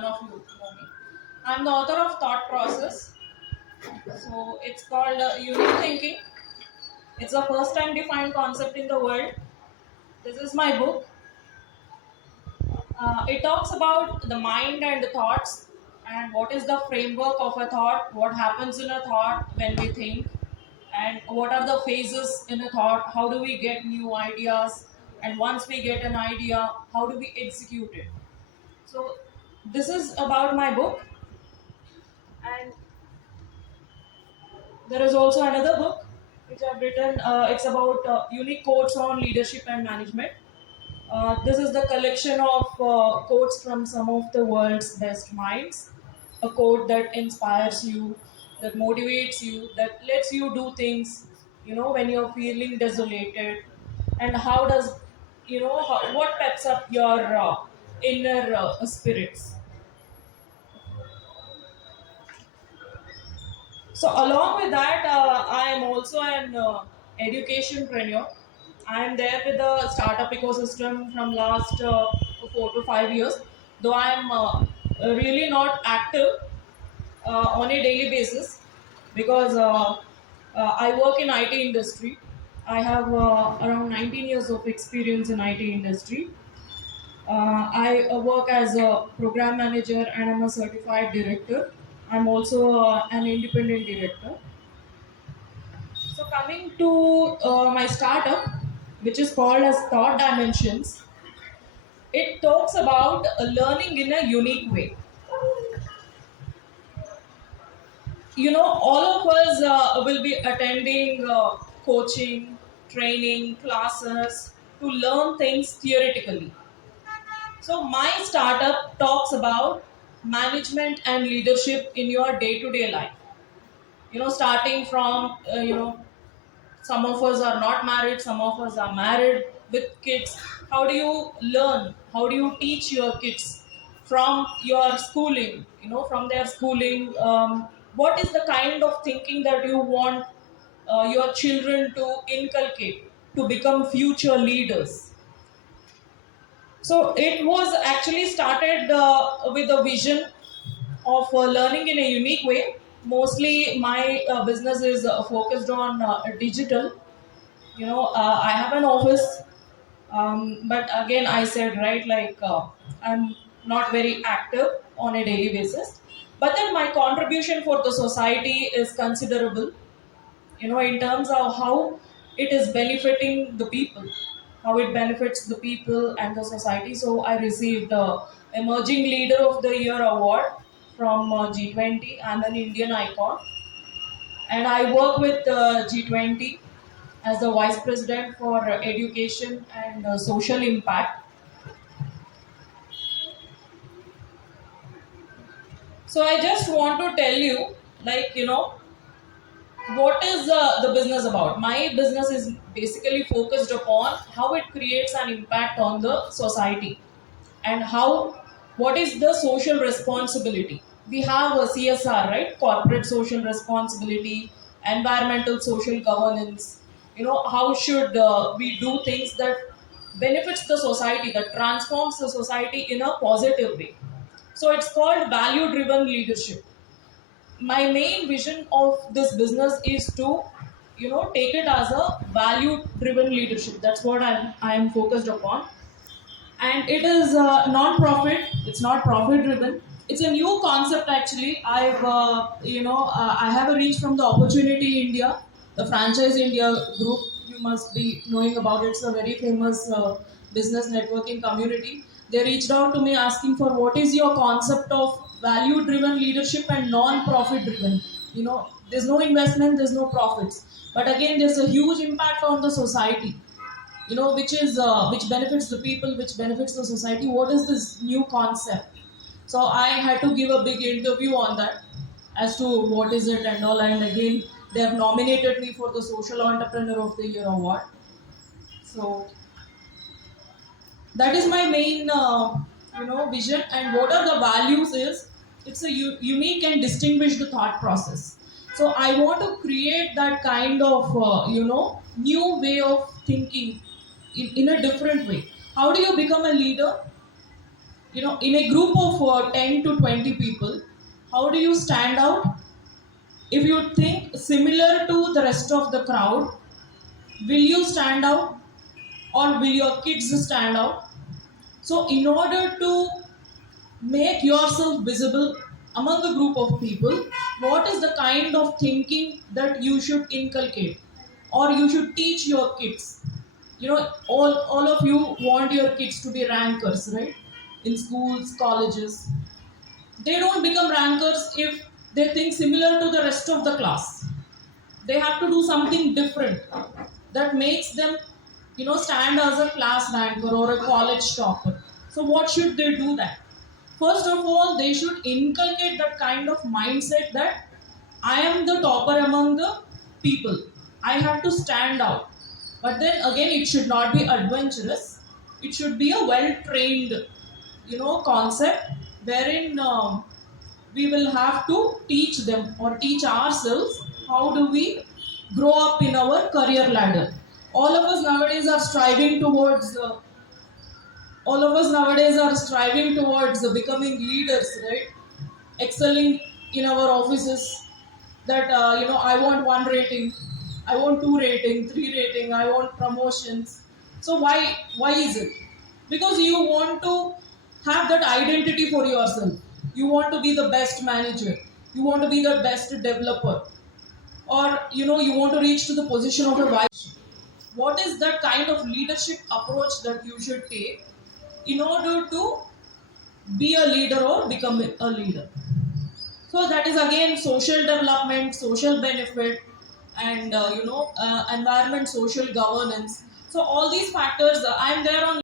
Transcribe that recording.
none of you know me. I'm the author of Thought Process. So it's called Unique Thinking. It's the first time defined concept in the world. This is my book. It talks about the mind and the thoughts and what is the framework of a thought, what happens in a thought when we think, and what are the phases in a thought, how do we get new ideas, and once we get an idea, how do we execute it. So, this is about my book, and there is also another book which I've written. It's about unique quotes on leadership and management. This is the collection of quotes from some of the world's best minds. A quote that inspires you, that motivates you, that lets you do things, when you're feeling desolated. And how does, what peps up your inner spirits. So along with that, I am also an educationpreneur. I am there with the startup ecosystem from last 4 to 5 years. Though I am really not active on a daily basis because I work in IT industry. I have around 19 years of experience in IT industry. I work as a program manager and I'm a certified director. I'm also an independent director. So coming to my startup, which is called as Thought Dimensions, it talks about learning in a unique way. All of us will be attending coaching, training, classes to learn things theoretically. So my startup talks about management and leadership in your day-to-day life. Starting from some of us are not married, some of us are married with kids. How do you learn? How do you teach your kids from your schooling? From their schooling, what is the kind of thinking that you want your children to inculcate to become future leaders? So it was actually started with a vision of learning in a unique way. Mostly, my business is focused on digital. I have an office, but again, I said right, like I'm not very active on a daily basis. But then my contribution for the society is considerable. In terms of how it is benefiting the people, how it benefits the people and the society. So I received the Emerging Leader of the Year award from G20. I'm an Indian icon, and I work with G20 as the Vice President for Education and Social Impact. So I just want to tell you, like, what is the business about. My business is basically focused upon how it creates an impact on the society, and what is the social responsibility. We have a CSR, right? Corporate social responsibility, environmental social governance. How should we do things that benefits the society, that transforms the society in a positive way. So it's called value driven leadership. My main vision of this business is to take it as a value driven leadership. That's what I am focused upon. And it is non-profit. It's not profit driven. It's a new concept actually. I have a reach from the Opportunity India, the Franchise India group. You must be knowing about it. It's a very famous business networking community. They reached out to me asking for what is your concept of value driven leadership and non-profit driven. There's no investment, there's no profits, but again there's a huge impact on the society, which benefits the people, which benefits the society. What is this new concept? So I had to give a big interview on that as to what is it and all. And again, they have nominated me for the Social Entrepreneur of the Year award. So that is my main vision. And what are the values is, it's a unique and distinguished thought process. So I want to create that kind of new way of thinking in a different way. How do you become a leader? in a group of 10 to 20 people, how do you stand out? If you think similar to the rest of the crowd, will you stand out, or will your kids stand out? So in order to make yourself visible among a group of people, what is the kind of thinking that you should inculcate or you should teach your kids? All of you want your kids to be rankers, right? In schools, colleges, they don't become rankers if they think similar to the rest of the class. They have to do something different that makes them stand as a class ranker or a college topper. So what should they do? That first of all, they should inculcate that kind of mindset that I am the topper among the people, I have to stand out. But then again, it should not be adventurous. It should be a well trained concept, wherein we will have to teach them or teach ourselves how do we grow up in our career ladder. All of us nowadays are striving towards becoming leaders, right? Excelling in our offices. That I want one rating, I want two rating, three rating, I want promotions. So why is it? Because you want to have that identity for yourself. You want to be the best manager, you want to be the best developer, or you want to reach to the position of a vice. What is that kind of leadership approach that you should take in order to be a leader or become a leader? So that is again social development, social benefit, and environment, social governance. So all these factors, I am there on